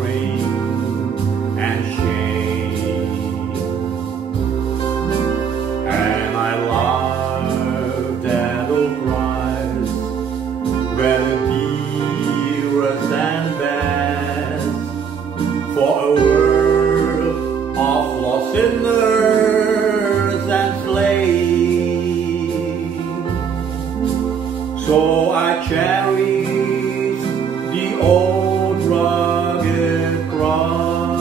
suffering and shame. And I love that old Christ, where the dearest and best, for a world of lost sinners and slaves. So I cherish the old rugged cross,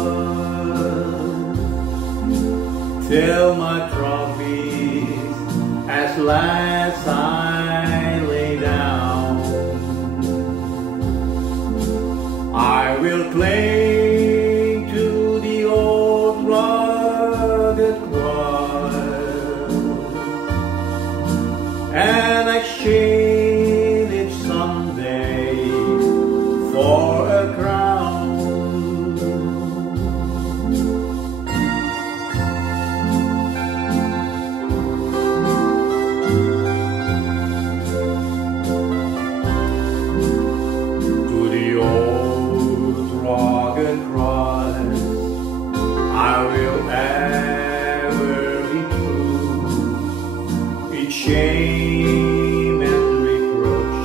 till my trophies at last I lay down. I will cling to the old rugged cross and exchange it someday for a crown. To the old rugged cross I will ever be true. Each shame and reproach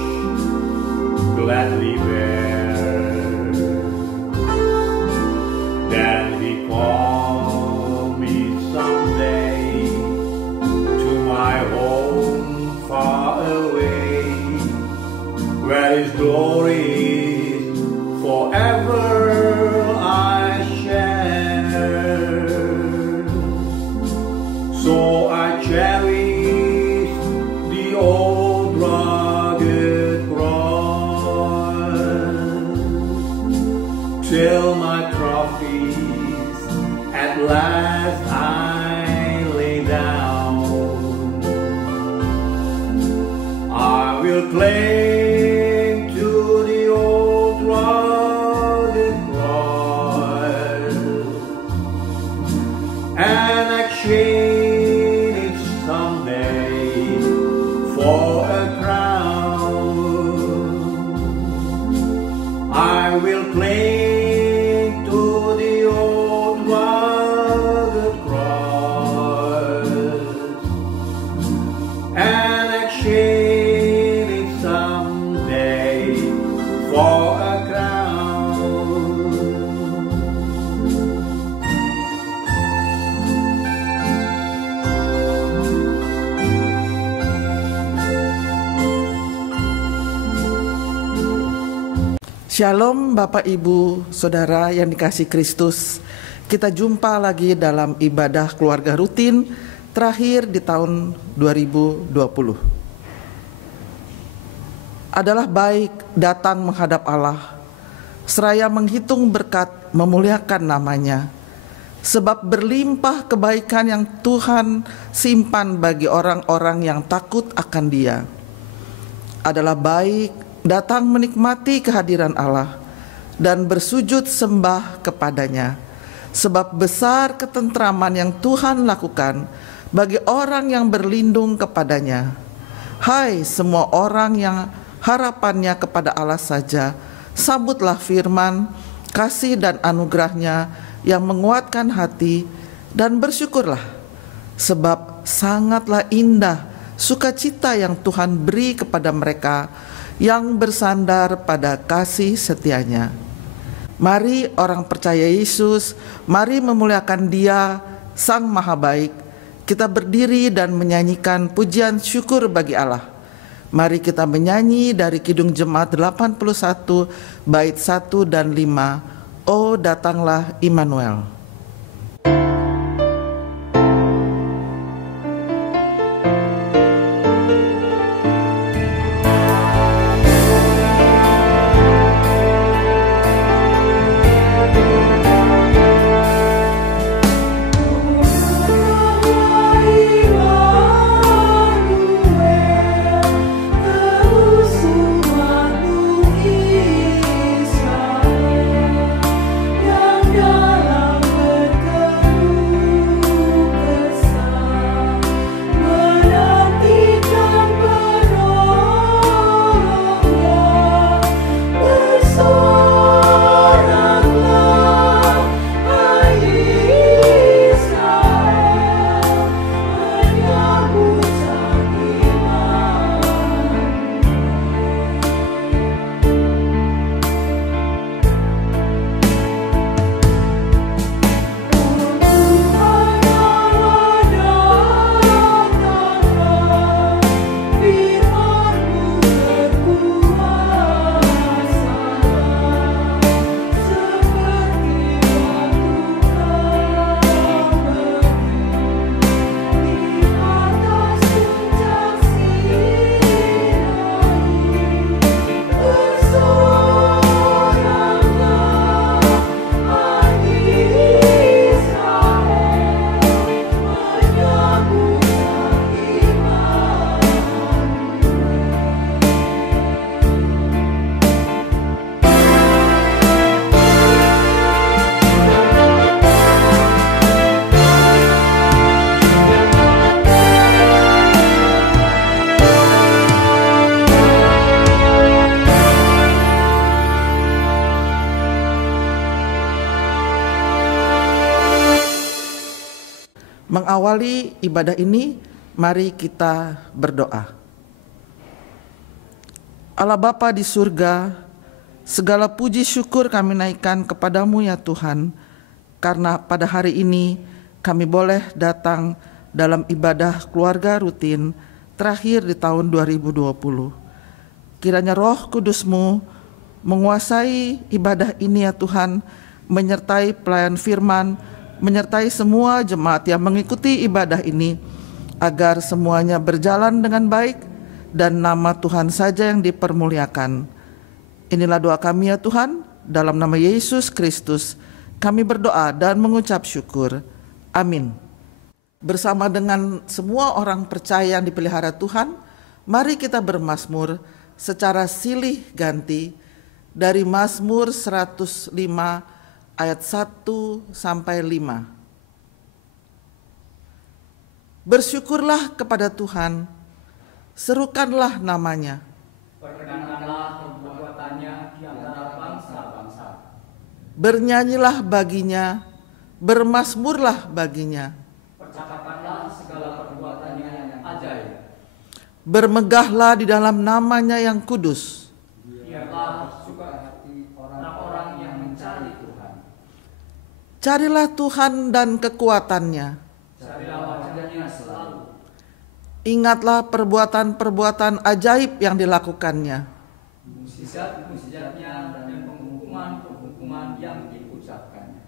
gladly bear. Then he called me someday to my home far away, where his glory is forever I share. So I cherish the old rugged cross, till my trophies at last I lay down. I will cling to the old rugged cross and exchange it someday for a crown. I will cling to the old rugged cross and exchange it someday for a crown. Shalom Bapak Ibu Saudara yang dikasihi Kristus. Kita jumpa lagi dalam ibadah keluarga rutin terakhir di tahun 2020. Adalah baik datang menghadap Allah, seraya menghitung berkat memuliakan namanya, sebab berlimpah kebaikan yang Tuhan simpan bagi orang-orang yang takut akan Dia. Adalah baik datang menikmati kehadiran Allah dan bersujud sembah kepadanya, sebab besar ketentraman yang Tuhan lakukan bagi orang yang berlindung kepadanya. Hai semua orang yang harapannya kepada Allah saja, sambutlah firman, kasih dan anugerahnya yang menguatkan hati, dan bersyukurlah, sebab sangatlah indah sukacita yang Tuhan beri kepada mereka yang bersandar pada kasih setianya. Mari orang percaya Yesus, mari memuliakan Dia, Sang Maha Baik. Kita berdiri dan menyanyikan pujian syukur bagi Allah. Mari kita menyanyi dari Kidung Jemaat 81 bait 1 dan 5. Oh datanglah Immanuel. Yang dalam Mengawali ibadah ini, mari kita berdoa. Allah Bapa di surga, segala puji syukur kami naikkan kepadamu ya Tuhan, karena pada hari ini kami boleh datang dalam ibadah keluarga rutin terakhir di tahun 2020. Kiranya Roh Kudus-Mu menguasai ibadah ini ya Tuhan, menyertai pelayan firman, menyertai semua jemaat yang mengikuti ibadah ini, agar semuanya berjalan dengan baik dan nama Tuhan saja yang dipermuliakan. Inilah doa kami ya Tuhan, dalam nama Yesus Kristus kami berdoa dan mengucap syukur. Amin. Bersama dengan semua orang percaya yang dipelihara Tuhan, mari kita bermazmur secara silih ganti dari Mazmur 105 ayat 1 sampai 5. Bersyukurlah kepada Tuhan, serukanlah namanya. Perkenankanlah perbuatannya di antara bangsa-bangsa. Bernyanyilah baginya, bermazmurlah baginya. Percakapanlah segala perbuatannya yang ajaib. Bermegahlah di dalam namanya yang kudus. Biarlah suka hati orang-orang yang mencari Tuhan. Carilah Tuhan dan kekuatannya. Carilah wajahnya selalu. Ingatlah perbuatan-perbuatan ajaib yang dilakukannya. Mukjizat-mukjizatnya dan penghukuman-penghukuman yang diucapkannya.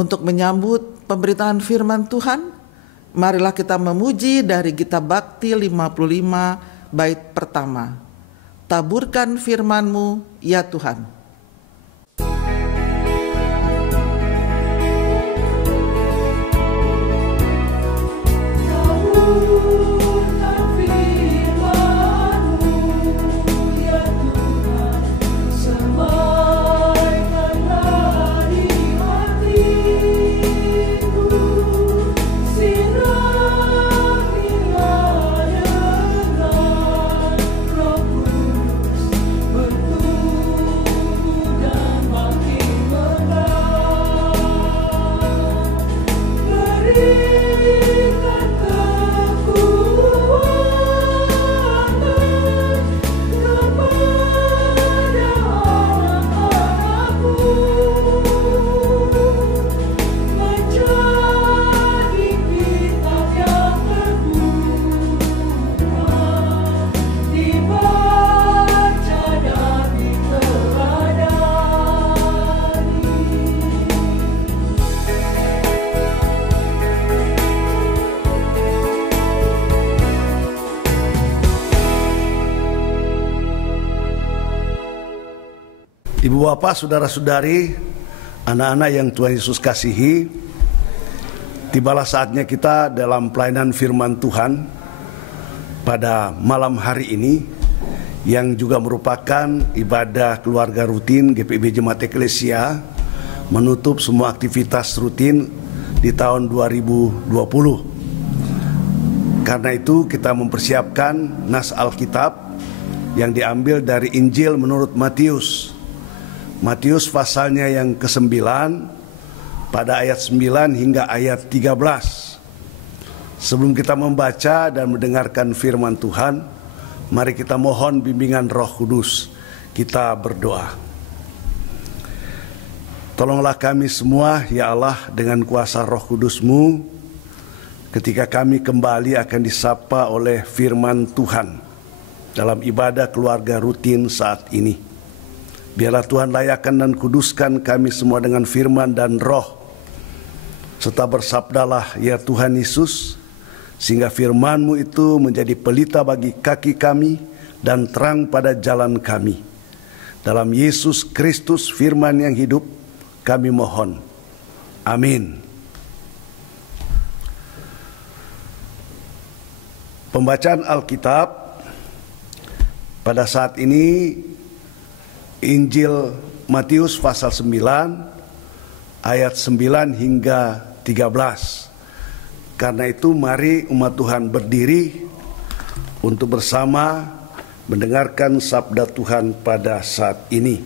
Untuk menyambut pemberitaan firman Tuhan, marilah kita memuji dari Gita Bakti 55 bait pertama. Taburkan firman-Mu, ya Tuhan. Semaikan hari Ibu bapak, saudara-saudari, anak-anak yang Tuhan Yesus kasihi, tibalah saatnya kita dalam pelayanan firman Tuhan pada malam hari ini, yang juga merupakan ibadah keluarga rutin GPIB Jemaat Eklesia, menutup semua aktivitas rutin di tahun 2020. Karena itu kita mempersiapkan nas Alkitab yang diambil dari Injil menurut Matius. Matius pasalnya yang ke-9 pada ayat 9 hingga ayat 13. Sebelum kita membaca dan mendengarkan firman Tuhan, mari kita mohon bimbingan Roh Kudus. Kita berdoa. Tolonglah kami semua ya Allah dengan kuasa Roh Kudus-Mu ketika kami kembali akan disapa oleh firman Tuhan dalam ibadah keluarga rutin saat ini. Biarlah Tuhan layakkan dan kuduskan kami semua dengan firman dan roh. Serta bersabdalah ya Tuhan Yesus, sehingga firman-Mu itu menjadi pelita bagi kaki kami dan terang pada jalan kami. Dalam Yesus Kristus firman yang hidup kami mohon. Amin. Pembacaan Alkitab pada saat ini Injil Matius pasal 9 ayat 9 hingga 13. Karena itu mari umat Tuhan berdiri untuk bersama mendengarkan sabda Tuhan pada saat ini,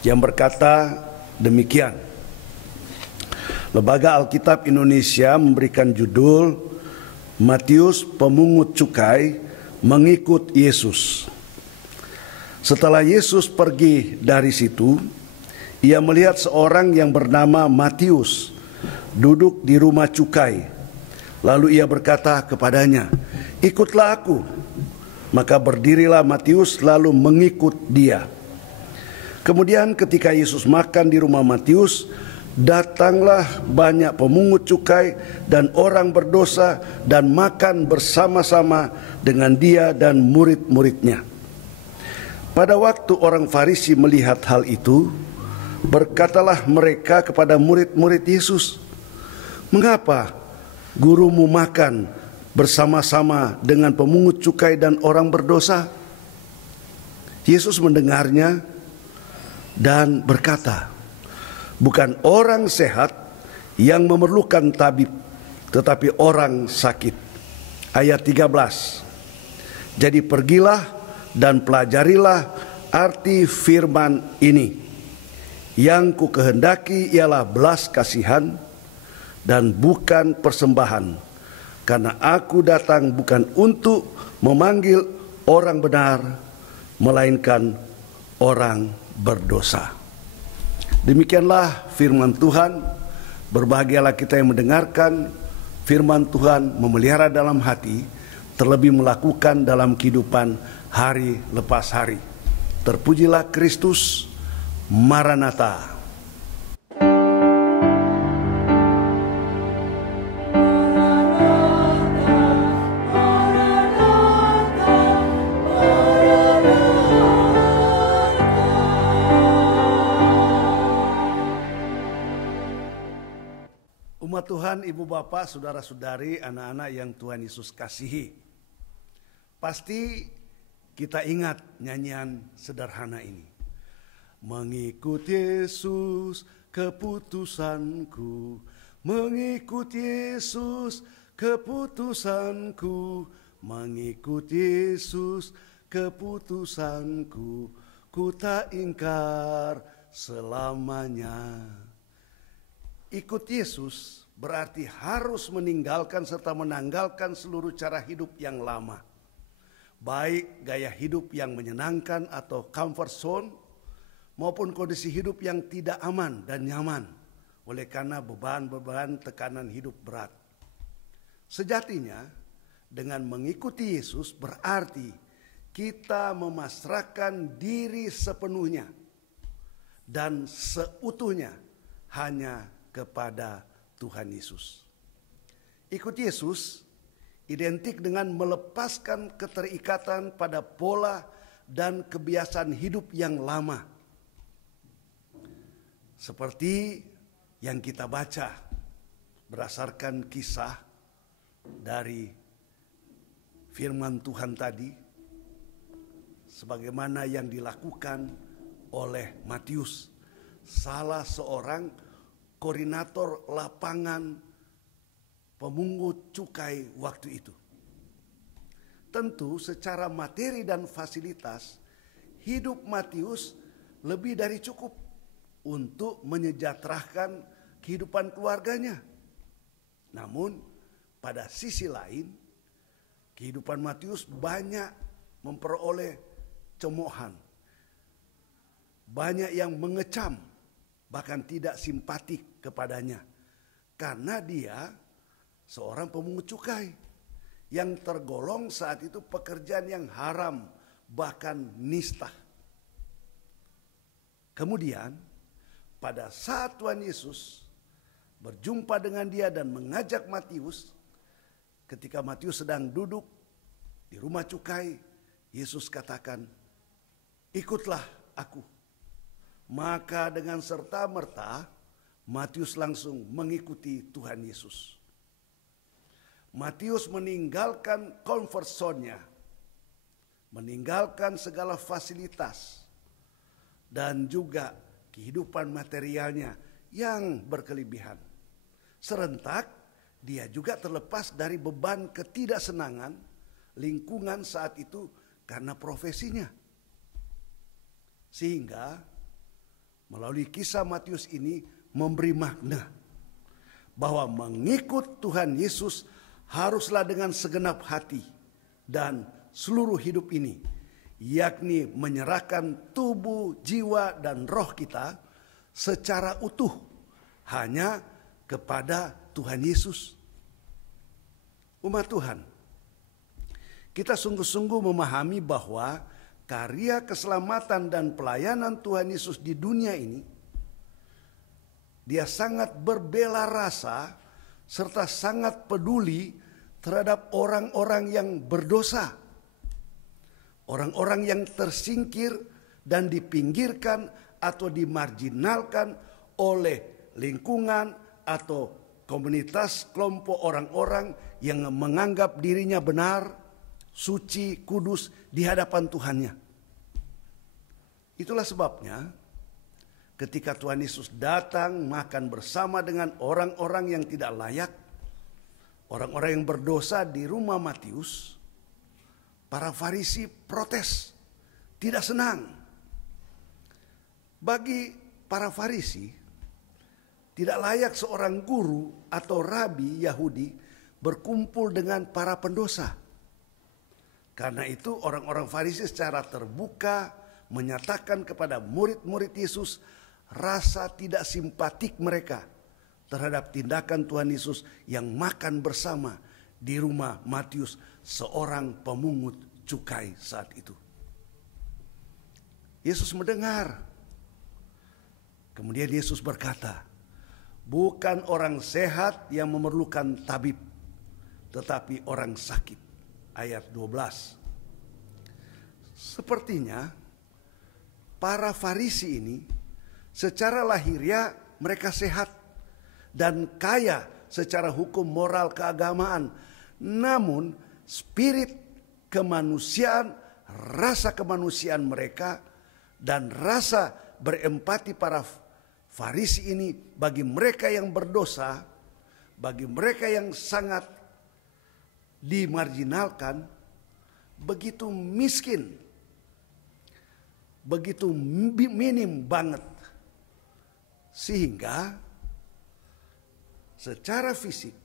yang berkata demikian. Lembaga Alkitab Indonesia memberikan judul Matius pemungut cukai mengikut Yesus. Setelah Yesus pergi dari situ, ia melihat seorang yang bernama Matius duduk di rumah cukai. Lalu ia berkata kepadanya, "Ikutlah aku." Maka berdirilah Matius lalu mengikut dia. Kemudian ketika Yesus makan di rumah Matius, datanglah banyak pemungut cukai dan orang berdosa dan makan bersama-sama dengan dia dan murid-muridnya. Pada waktu orang Farisi melihat hal itu, berkatalah mereka kepada murid-murid Yesus, "Mengapa gurumu makan bersama-sama dengan pemungut cukai dan orang berdosa?" Yesus mendengarnya dan berkata, "Bukan orang sehat yang memerlukan tabib, tetapi orang sakit." Ayat 13. Jadi pergilah dan pelajarilah arti firman ini. Yang ku kehendaki ialah belas kasihan dan bukan persembahan. Karena aku datang bukan untuk memanggil orang benar, melainkan orang berdosa. Demikianlah firman Tuhan. Berbahagialah kita yang mendengarkan firman Tuhan, memelihara dalam hati, terlebih melakukan dalam kehidupan hari lepas hari. Terpujilah Kristus. Maranatha. Umat Tuhan, ibu bapak, saudara-saudari, anak-anak yang Tuhan Yesus kasihi. Pasti kita ingat nyanyian sederhana ini. Mengikut Yesus keputusanku, mengikut Yesus keputusanku, mengikut Yesus keputusanku, ku tak ingkar selamanya. Ikut Yesus berarti harus meninggalkan serta menanggalkan seluruh cara hidup yang lama. Baik gaya hidup yang menyenangkan atau comfort zone, maupun kondisi hidup yang tidak aman dan nyaman oleh karena beban-beban tekanan hidup berat. Sejatinya dengan mengikuti Yesus berarti kita memasrahkan diri sepenuhnya dan seutuhnya hanya kepada Tuhan Yesus. Ikut Yesus identik dengan melepaskan keterikatan pada pola dan kebiasaan hidup yang lama. Seperti yang kita baca berdasarkan kisah dari firman Tuhan tadi, sebagaimana yang dilakukan oleh Matius, salah seorang koordinator lapangan pemungut cukai waktu itu. Tentu secara materi dan fasilitas, hidup Matius lebih dari cukup untuk menyejahterakan kehidupan keluarganya. Namun pada sisi lain, kehidupan Matius banyak memperoleh cemoohan. Banyak yang mengecam, bahkan tidak simpatik kepadanya. Karena dia seorang pemungut cukai yang tergolong saat itu pekerjaan yang haram, bahkan nista. Kemudian pada saat Tuhan Yesus berjumpa dengan dia dan mengajak Matius, ketika Matius sedang duduk di rumah cukai, Yesus katakan, "Ikutlah aku." Maka dengan serta-merta Matius langsung mengikuti Tuhan Yesus. Matius meninggalkan comfort zone-nya, meninggalkan segala fasilitas dan juga kehidupan materialnya yang berkelebihan. Serentak dia juga terlepas dari beban ketidaksenangan lingkungan saat itu karena profesinya. Sehingga melalui kisah Matius ini memberi makna bahwa mengikut Tuhan Yesus haruslah dengan segenap hati dan seluruh hidup ini, yakni menyerahkan tubuh, jiwa, dan roh kita secara utuh hanya kepada Tuhan Yesus. Umat Tuhan, kita sungguh-sungguh memahami bahwa karya keselamatan dan pelayanan Tuhan Yesus di dunia ini, dia sangat berbela rasa serta sangat peduli terhadap orang-orang yang berdosa. Orang-orang yang tersingkir dan dipinggirkan atau dimarginalkan oleh lingkungan atau komunitas kelompok orang-orang yang menganggap dirinya benar, suci, kudus di hadapan Tuhannya. Itulah sebabnya ketika Tuhan Yesus datang makan bersama dengan orang-orang yang tidak layak, orang-orang yang berdosa di rumah Matius, para Farisi protes, tidak senang. Bagi para Farisi, tidak layak seorang guru atau rabi Yahudi berkumpul dengan para pendosa. Karena itu orang-orang Farisi secara terbuka menyatakan kepada murid-murid Yesus rasa tidak simpatik mereka terhadap tindakan Tuhan Yesus yang makan bersama di rumah Matius, seorang pemungut cukai saat itu. Yesus mendengar. Kemudian Yesus berkata, "Bukan orang sehat yang memerlukan tabib, tetapi orang sakit." Ayat 12. Sepertinya para Farisi ini secara lahiriah mereka sehat dan kaya secara hukum moral keagamaan. Namun spirit kemanusiaan, rasa kemanusiaan mereka dan rasa berempati para Farisi ini bagi mereka yang berdosa, bagi mereka yang sangat dimarginalkan, begitu miskin, begitu minim banget, sehingga secara fisik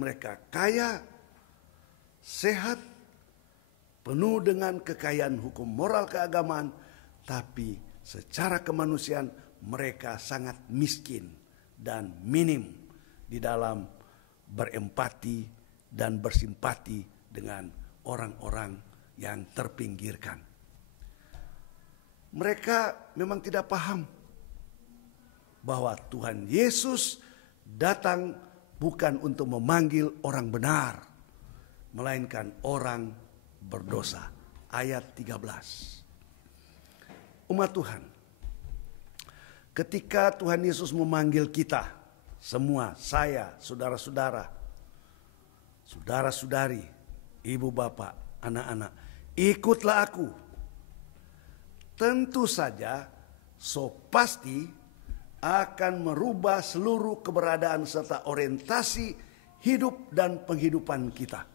mereka kaya, sehat, penuh dengan kekayaan hukum moral keagamaan, tapi secara kemanusiaan mereka sangat miskin dan minim di dalam berempati dan bersimpati dengan orang-orang yang terpinggirkan. Mereka memang tidak paham bahwa Tuhan Yesus datang bukan untuk memanggil orang benar, melainkan orang berdosa. Ayat 13. Umat Tuhan, ketika Tuhan Yesus memanggil kita semua, saya, saudara-saudara, saudara-saudari, ibu bapak, anak-anak, ikutlah aku. Tentu saja, pasti akan merubah seluruh keberadaan serta orientasi hidup dan penghidupan kita.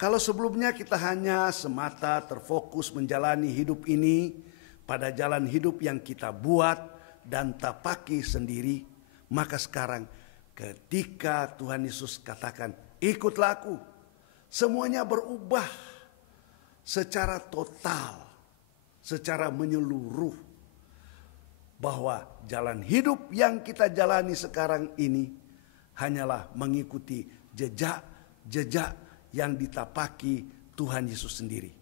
Kalau sebelumnya kita hanya semata terfokus menjalani hidup ini pada jalan hidup yang kita buat dan tapaki sendiri, maka sekarang ketika Tuhan Yesus katakan, ikutlah aku, semuanya berubah secara total, secara menyeluruh, bahwa jalan hidup yang kita jalani sekarang ini hanyalah mengikuti jejak-jejak yang ditapaki Tuhan Yesus sendiri.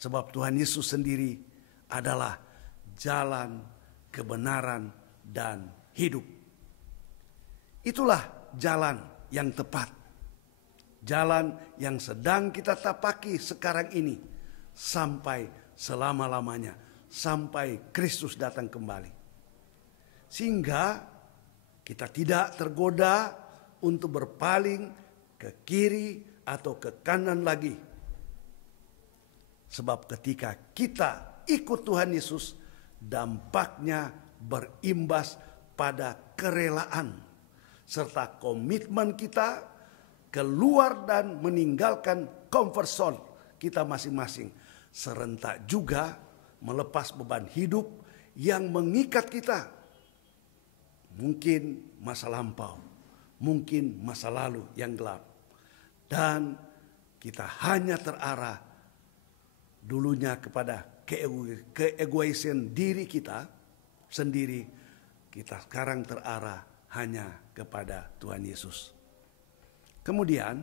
Sebab Tuhan Yesus sendiri adalah jalan, kebenaran, dan hidup. Itulah jalan yang tepat. Jalan yang sedang kita tapaki sekarang ini sampai selama-lamanya, sampai Kristus datang kembali. Sehingga kita tidak tergoda untuk berpaling ke kiri atau ke kanan lagi. Sebab ketika kita ikut Tuhan Yesus, dampaknya berimbas pada kerelaan serta komitmen kita keluar dan meninggalkan comfort zone kita masing-masing. Serentak juga melepas beban hidup yang mengikat kita. Mungkin masa lampau, mungkin masa lalu yang gelap. Dan kita hanya terarah dulunya kepada keegoisan diri kita sendiri. Kita sekarang terarah hanya kepada Tuhan Yesus. Kemudian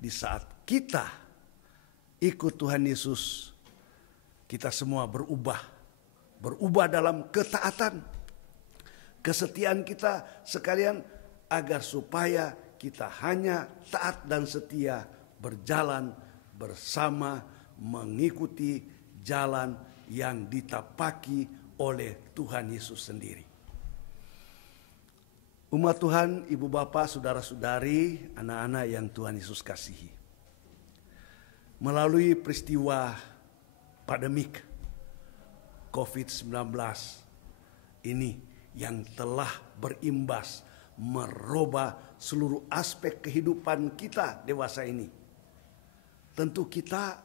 di saat kita ikut Tuhan Yesus, kita semua berubah dalam ketaatan, kesetiaan kita sekalian, agar supaya kita hanya taat dan setia berjalan bersama mengikuti jalan yang ditapaki oleh Tuhan Yesus sendiri. Umat Tuhan, ibu bapak, saudara-saudari, anak-anak yang Tuhan Yesus kasihi. Melalui peristiwa pandemik COVID-19 ini yang telah berimbas merubah seluruh aspek kehidupan kita dewasa ini. Tentu kita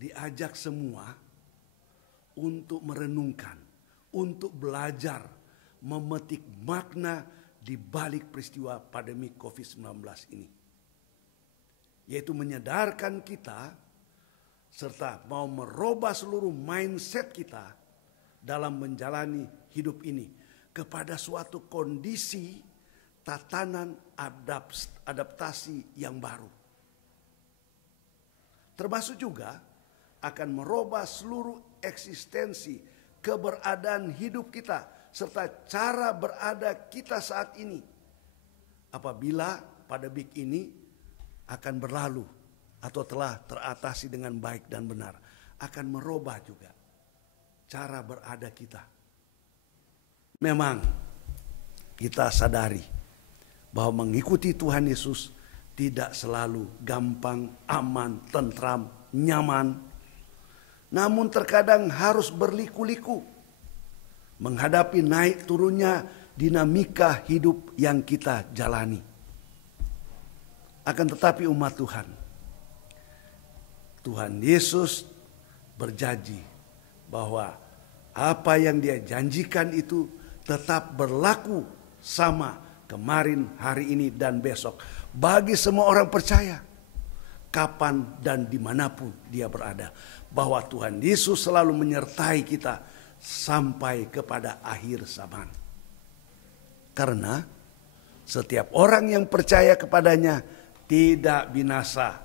diajak semua untuk merenungkan, untuk belajar, memetik makna di balik peristiwa pandemi COVID-19 ini. Yaitu menyadarkan kita serta mau merubah seluruh mindset kita dalam menjalani hidup ini kepada suatu kondisi tatanan adaptasi yang baru. Termasuk juga akan merubah seluruh eksistensi keberadaan hidup kita serta cara berada kita saat ini. Apabila pandemik ini akan berlalu atau telah teratasi dengan baik dan benar, akan merubah juga cara berada kita. Memang kita sadari bahwa mengikuti Tuhan Yesus tidak selalu gampang, aman, tentram, nyaman. Namun terkadang harus berliku-liku menghadapi naik turunnya dinamika hidup yang kita jalani. Akan tetapi umat Tuhan, Tuhan Yesus berjanji bahwa apa yang Dia janjikan itu tetap berlaku sama kemarin, hari ini, dan besok. Bagi semua orang percaya, kapan dan dimanapun dia berada. Bahwa Tuhan Yesus selalu menyertai kita sampai kepada akhir zaman. Karena setiap orang yang percaya kepadanya tidak binasa,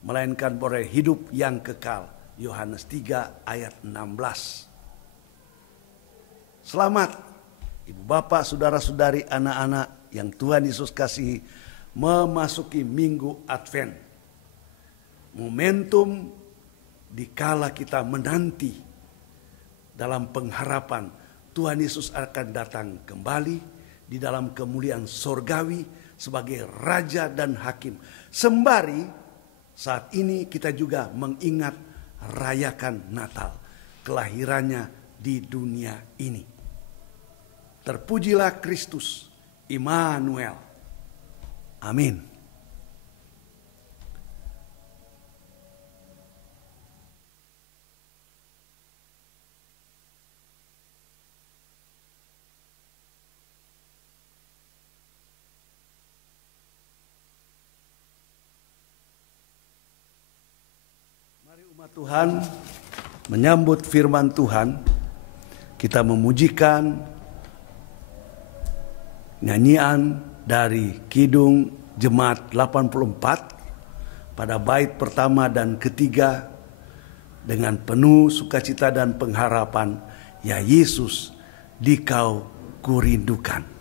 melainkan beroleh hidup yang kekal. Yohanes 3 ayat 16. Selamat ibu bapak, saudara-saudari, anak-anak yang Tuhan Yesus kasihi, memasuki minggu Advent. Momentum dikala kita menanti dalam pengharapan Tuhan Yesus akan datang kembali di dalam kemuliaan sorgawi sebagai Raja dan Hakim. Sembari saat ini kita juga mengingat rayakan Natal, kelahirannya di dunia ini. Terpujilah Kristus, Immanuel. Amin. Mari umat Tuhan menyambut firman Tuhan, kita memujikan nyanyian dari Kidung Jemaat 84 pada bait pertama dan ketiga dengan penuh sukacita dan pengharapan, ya Yesus, Dikau kurindukan.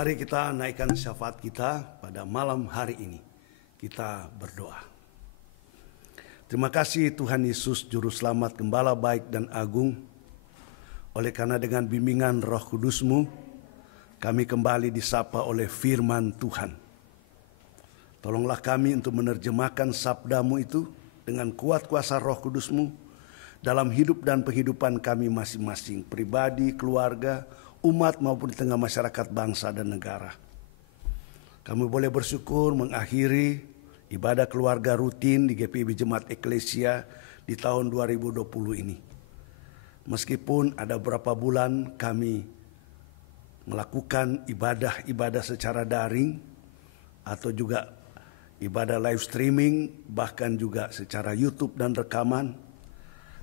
Mari kita naikkan syafaat kita pada malam hari ini. Kita berdoa. Terima kasih Tuhan Yesus, Juru Selamat, Gembala baik dan agung. Oleh karena dengan bimbingan Roh Kudus-Mu, kami kembali disapa oleh firman Tuhan. Tolonglah kami untuk menerjemahkan sabda-Mu itu dengan kuat kuasa Roh Kudus-Mu dalam hidup dan penghidupan kami masing-masing, pribadi, keluarga, umat maupun di tengah masyarakat bangsa dan negara. Kami boleh bersyukur mengakhiri ibadah keluarga rutin di GPIB Jemaat Eklesia di tahun 2020 ini. Meskipun ada beberapa bulan kami melakukan ibadah-ibadah secara daring atau juga ibadah live streaming, bahkan juga secara YouTube dan rekaman.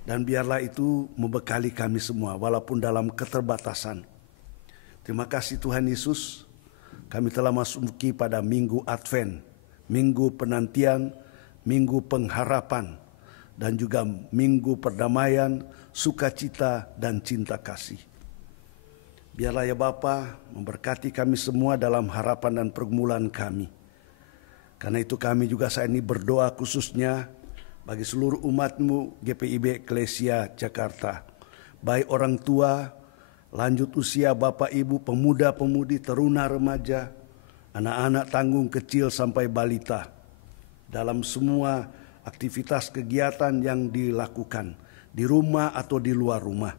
Dan biarlah itu membekali kami semua walaupun dalam keterbatasan. Terima kasih Tuhan Yesus, kami telah masuki pada minggu Advent, minggu penantian, minggu pengharapan, dan juga minggu perdamaian, sukacita, dan cinta kasih. Biarlah ya Bapa memberkati kami semua dalam harapan dan pergumulan kami. Karena itu kami juga saat ini berdoa khususnya bagi seluruh umat-Mu GPIB Eklesia Jakarta. Baik orang tua, lanjut usia, Bapak Ibu, pemuda-pemudi, teruna remaja, anak-anak tanggung kecil sampai balita. Dalam semua aktivitas kegiatan yang dilakukan di rumah atau di luar rumah.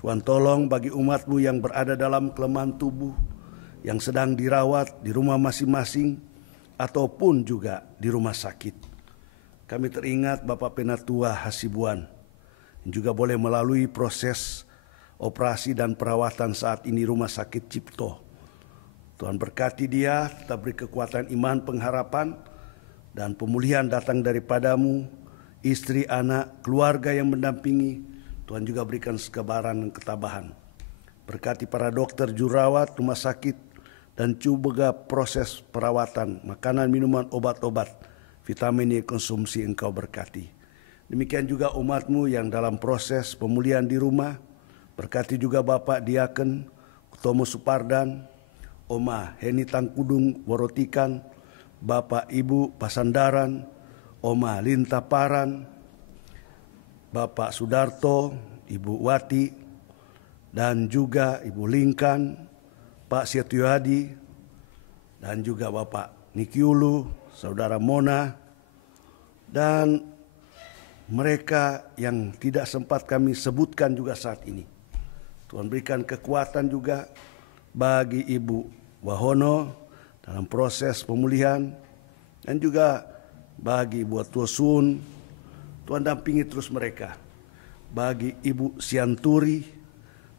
Tuhan tolong bagi umat-Mu yang berada dalam kelemahan tubuh, yang sedang dirawat di rumah masing-masing, ataupun juga di rumah sakit. Kami teringat Bapak Penatua Hasibuan, yang juga boleh melalui proses operasi dan perawatan saat ini Rumah Sakit Cipto. Tuhan berkati dia, tetap beri kekuatan iman, pengharapan, dan pemulihan datang daripada-Mu, istri, anak, keluarga yang mendampingi. Tuhan juga berikan kesabaran dan ketabahan. Berkati para dokter, jurawat, rumah sakit, dan juga proses perawatan, makanan, minuman, obat-obat, vitamin yang konsumsi Engkau berkati. Demikian juga umat-Mu yang dalam proses pemulihan di rumah. Berkati juga Bapak Diaken Utomo Supardan, Oma Heni Tangkudung Worotikan, Bapak Ibu Pasandaran, Oma Linta Paran, Bapak Sudarto, Ibu Wati, dan juga Ibu Lingkan, Pak Setiohadi, dan juga Bapak Nikiulu, Saudara Mona, dan mereka yang tidak sempat kami sebutkan juga saat ini. Tuhan berikan kekuatan juga bagi Ibu Wahono dalam proses pemulihan, dan juga bagi Ibu Tuosun. Tuhan dampingi terus mereka. Bagi Ibu Sianturi,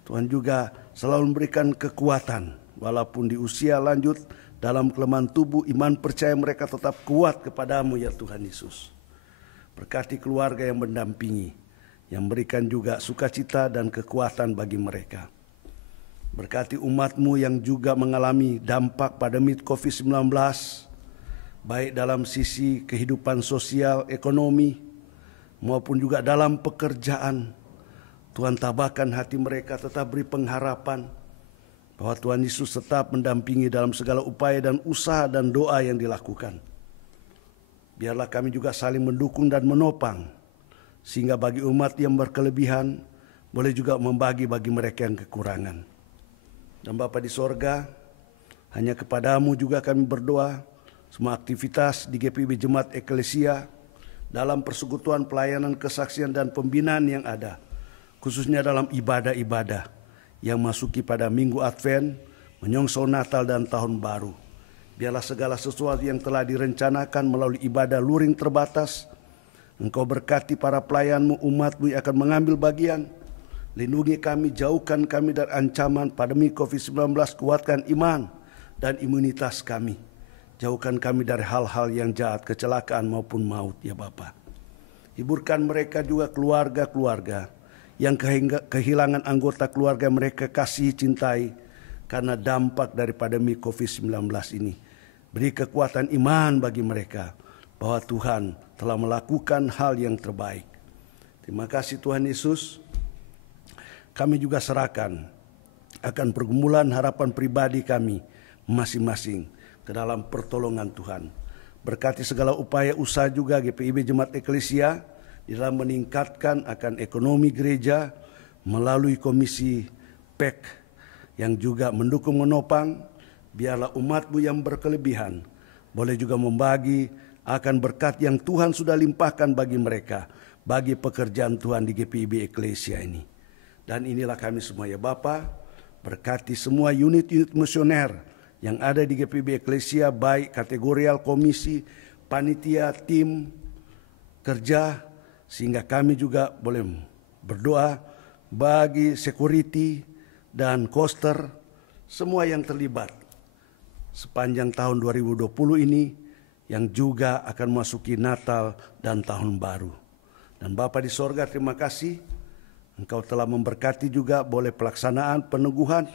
Tuhan juga selalu memberikan kekuatan walaupun di usia lanjut. Dalam kelemahan tubuh, iman percaya mereka tetap kuat kepadamu ya Tuhan Yesus. Berkati keluarga yang mendampingi, yang memberikan juga sukacita dan kekuatan bagi mereka. Berkati umat-Mu yang juga mengalami dampak pandemi COVID-19, baik dalam sisi kehidupan sosial, ekonomi, maupun juga dalam pekerjaan. Tuhan tabahkan hati mereka, tetap beri pengharapan, bahwa Tuhan Yesus tetap mendampingi dalam segala upaya dan usaha dan doa yang dilakukan. Biarlah kami juga saling mendukung dan menopang, sehingga bagi umat yang berkelebihan, boleh juga membagi bagi mereka yang kekurangan. Dan Bapa di sorga, hanya kepadamu juga kami berdoa, semua aktivitas di GPIB Jemaat Eklesia, dalam persekutuan pelayanan, kesaksian, dan pembinaan yang ada, khususnya dalam ibadah-ibadah, yang masuki pada minggu Advent, menyongsong Natal dan Tahun Baru. Biarlah segala sesuatu yang telah direncanakan melalui ibadah luring terbatas, Engkau berkati para pelayan-Mu, umat-Mu yang akan mengambil bagian. Lindungi kami, jauhkan kami dari ancaman pandemi COVID-19, kuatkan iman dan imunitas kami. Jauhkan kami dari hal-hal yang jahat, kecelakaan maupun maut ya Bapa. Hiburkan mereka juga keluarga-keluarga yang kehilangan anggota keluarga mereka kasih cintai karena dampak dari pandemi COVID-19 ini. Beri kekuatan iman bagi mereka bahwa Tuhan telah melakukan hal yang terbaik. Terima kasih Tuhan Yesus. Kami juga serahkan akan pergumulan harapan pribadi kami masing-masing ke dalam pertolongan Tuhan. Berkati segala upaya usaha juga GPIB Jemaat Eklesia di dalam meningkatkan akan ekonomi gereja melalui komisi PEK yang juga mendukung menopang. Biarlah umat-Mu yang berkelebihan boleh juga membagi akan berkat yang Tuhan sudah limpahkan bagi mereka, bagi pekerjaan Tuhan di GPIB Eklesia ini. Dan inilah kami semua ya Bapa, berkati semua unit-unit misioner yang ada di GPIB Eklesia, baik kategorial, komisi, panitia, tim kerja, sehingga kami juga boleh berdoa bagi security dan koster, semua yang terlibat sepanjang tahun 2020 ini, yang juga akan memasuki Natal dan Tahun Baru. Dan Bapa di sorga, terima kasih Engkau telah memberkati juga boleh pelaksanaan peneguhan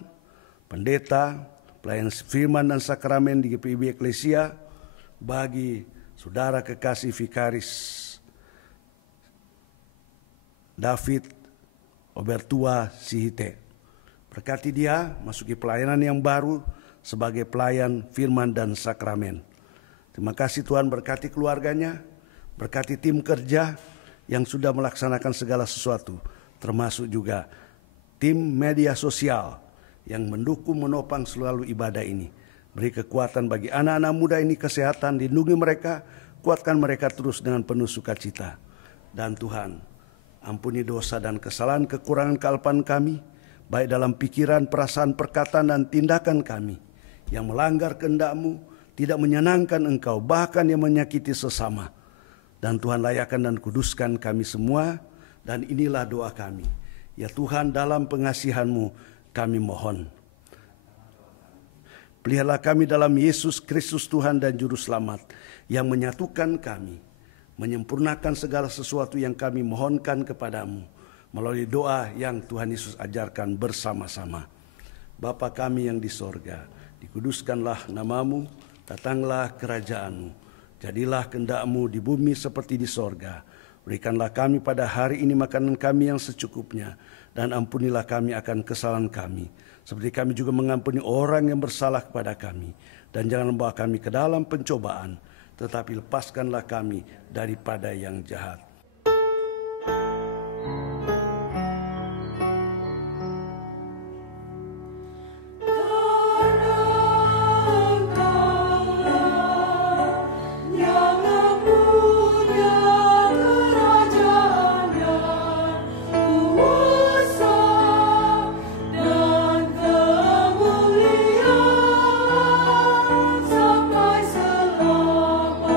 pendeta, pelayan firman dan sakramen di GPIB Eklesia bagi saudara kekasih Vikaris David Obertua Sihite. Berkati dia masuki pelayanan yang baru sebagai pelayan firman dan sakramen. Terima kasih Tuhan, berkati keluarganya, berkati tim kerja yang sudah melaksanakan segala sesuatu, termasuk juga tim media sosial yang mendukung menopang selalu ibadah ini. Beri kekuatan bagi anak-anak muda ini, kesehatan, lindungi mereka, kuatkan mereka terus dengan penuh sukacita. Dan Tuhan, ampuni dosa dan kesalahan kekurangan kealpaan kami, baik dalam pikiran, perasaan, perkataan, dan tindakan kami yang melanggar kehendak-Mu, tidak menyenangkan Engkau, bahkan yang menyakiti sesama. Dan Tuhan, layakan dan kuduskan kami semua, dan inilah doa kami. Ya Tuhan, dalam pengasihan-Mu kami mohon. Peliharalah kami dalam Yesus Kristus Tuhan dan Juru Selamat, yang menyatukan kami, menyempurnakan segala sesuatu yang kami mohonkan kepadamu, melalui doa yang Tuhan Yesus ajarkan bersama-sama. Bapa kami yang di sorga, dikuduskanlah namamu, datanglah kerajaan-Mu, jadilah kehendak-Mu di bumi seperti di sorga. Berikanlah kami pada hari ini makanan kami yang secukupnya, dan ampunilah kami akan kesalahan kami, seperti kami juga mengampuni orang yang bersalah kepada kami. Dan jangan membawa kami ke dalam pencobaan, tetapi lepaskanlah kami daripada yang jahat. Sampai selama-lamanya.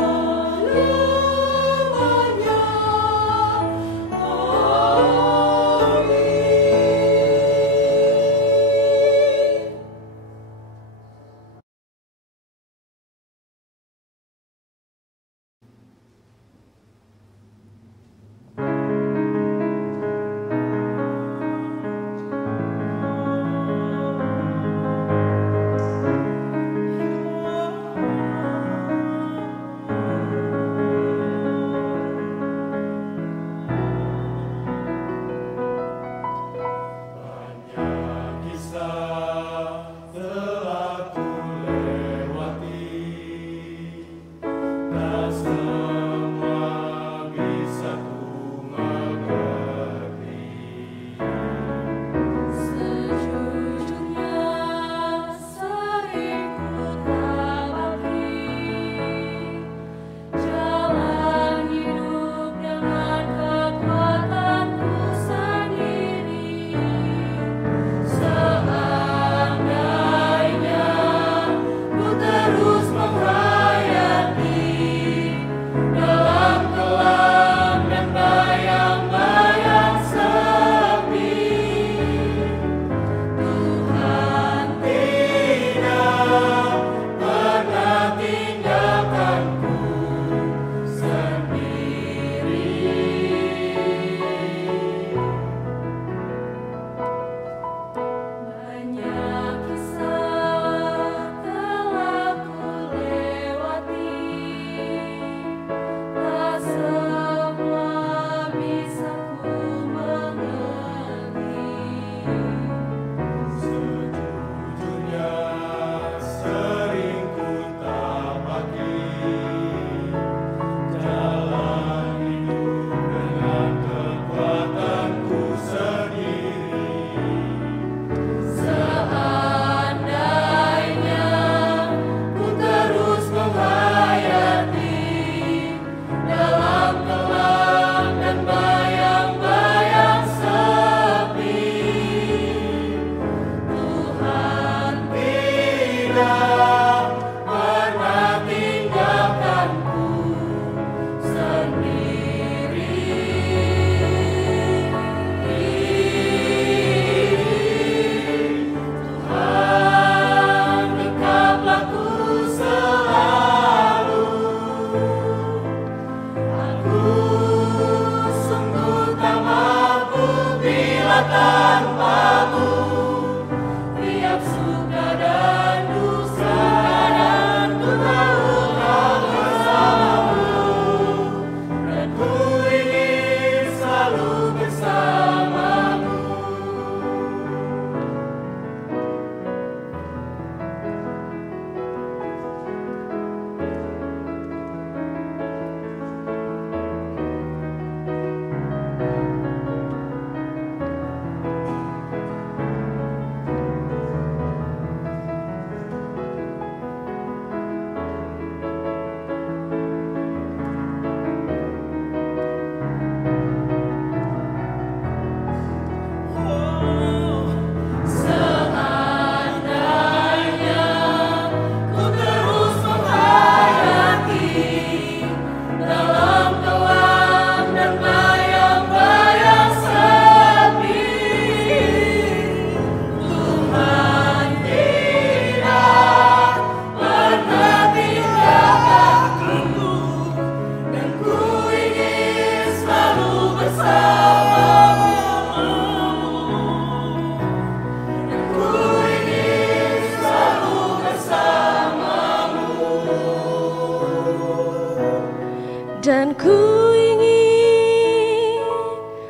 Dan ku ingin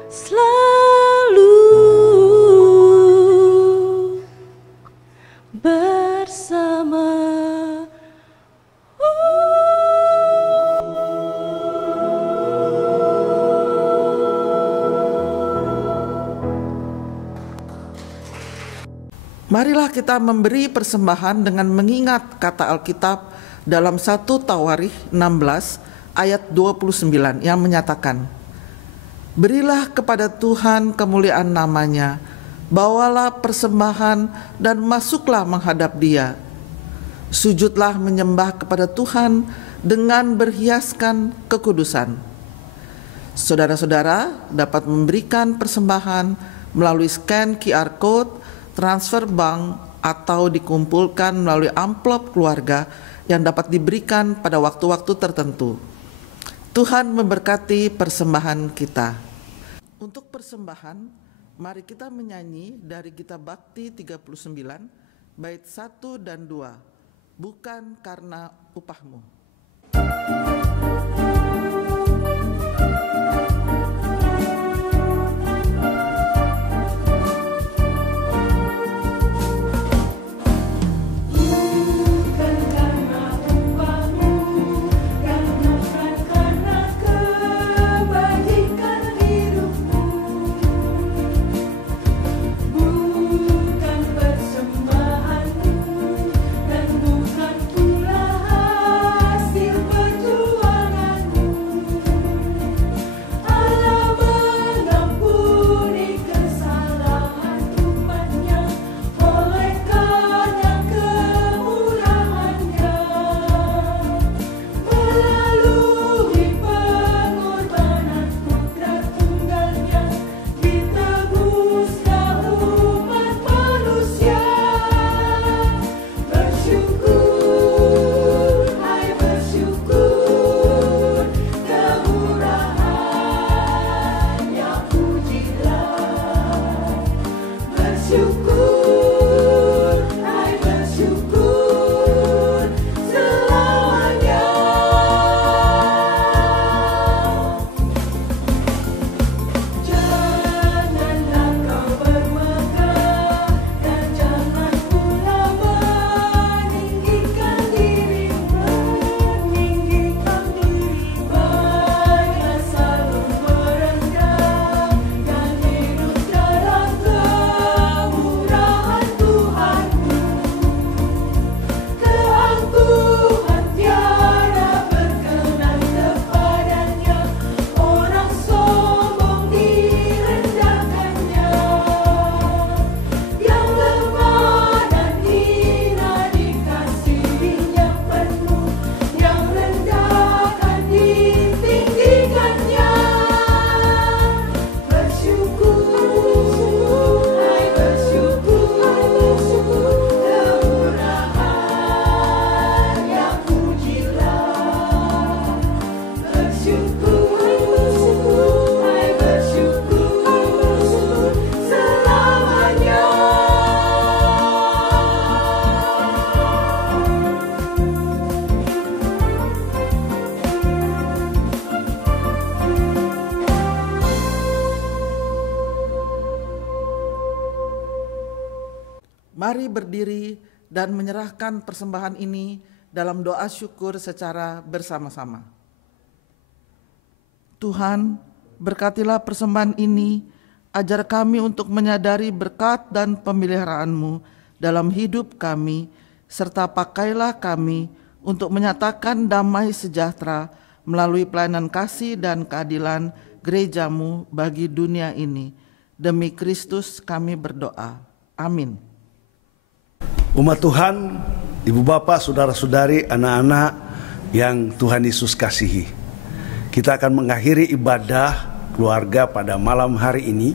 selalu bersama. Marilah kita memberi persembahan dengan mengingat kata Alkitab dalam 1 Tawarikh 16 ayat 29 yang menyatakan, berilah kepada Tuhan kemuliaan namanya, bawalah persembahan dan masuklah menghadap Dia. Sujudlah menyembah kepada Tuhan dengan berhiaskan kekudusan. Saudara-saudara dapat memberikan persembahan melalui scan QR Code, transfer bank, atau dikumpulkan melalui amplop keluarga yang dapat diberikan pada waktu-waktu tertentu. Tuhan memberkati persembahan kita. Untuk persembahan, mari kita menyanyi dari Kitab Bakti 39, bait 1 dan 2, bukan karena upahmu. Bukan persembahanmu dan bukan pula Mari berdiri dan menyerahkan persembahan ini dalam doa syukur secara bersama-sama. Tuhan, berkatilah persembahan ini, ajar kami untuk menyadari berkat dan pemeliharaan-Mu dalam hidup kami, serta pakailah kami untuk menyatakan damai sejahtera melalui pelayanan kasih dan keadilan gereja-Mu bagi dunia ini. Demi Kristus kami berdoa. Amin. Umat Tuhan, ibu bapak, saudara-saudari, anak-anak yang Tuhan Yesus kasihi, kita akan mengakhiri ibadah keluarga pada malam hari ini.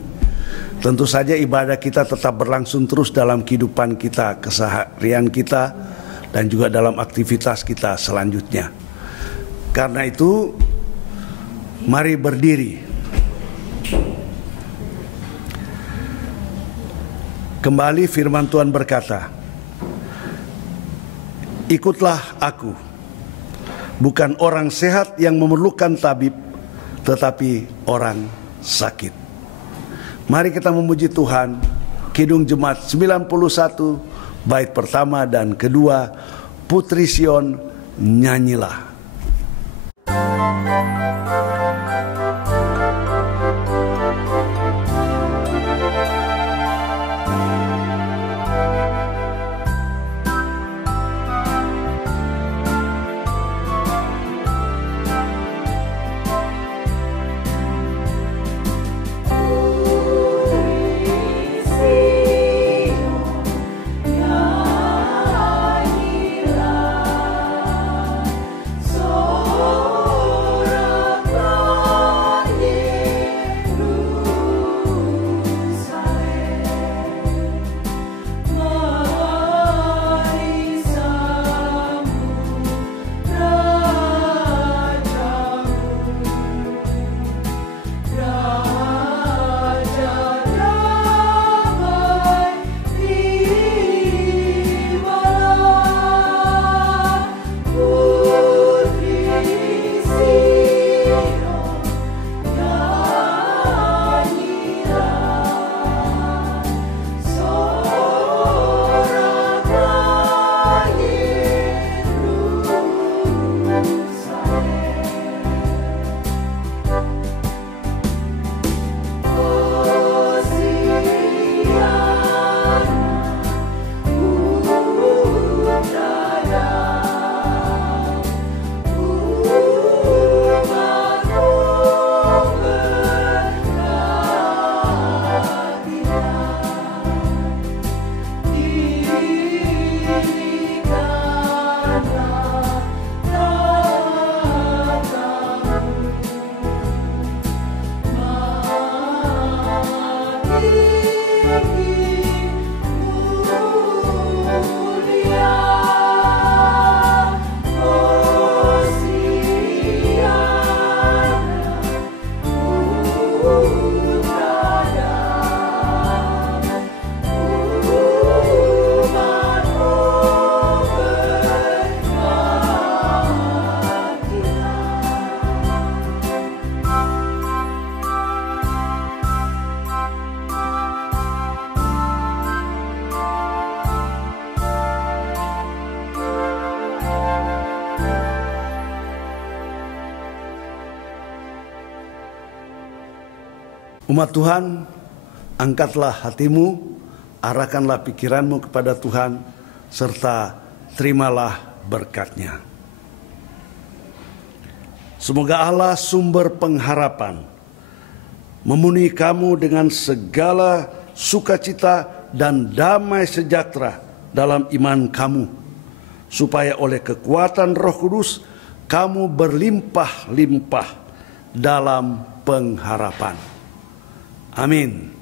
Tentu saja ibadah kita tetap berlangsung terus dalam kehidupan kita, keseharian kita, dan juga dalam aktivitas kita selanjutnya. Karena itu, mari berdiri. Kembali firman Tuhan berkata, ikutlah aku, bukan orang sehat yang memerlukan tabib, tetapi orang sakit. Mari kita memuji Tuhan. Kidung Jemaat 91, bait pertama dan kedua, Putri Sion, nyanyilah. Umat Tuhan, angkatlah hatimu, arahkanlah pikiranmu kepada Tuhan, serta terimalah berkat-Nya. Semoga Allah sumber pengharapan memenuhi kamu dengan segala sukacita dan damai sejahtera dalam iman kamu, supaya oleh kekuatan Roh Kudus kamu berlimpah-limpah dalam pengharapan. Amin.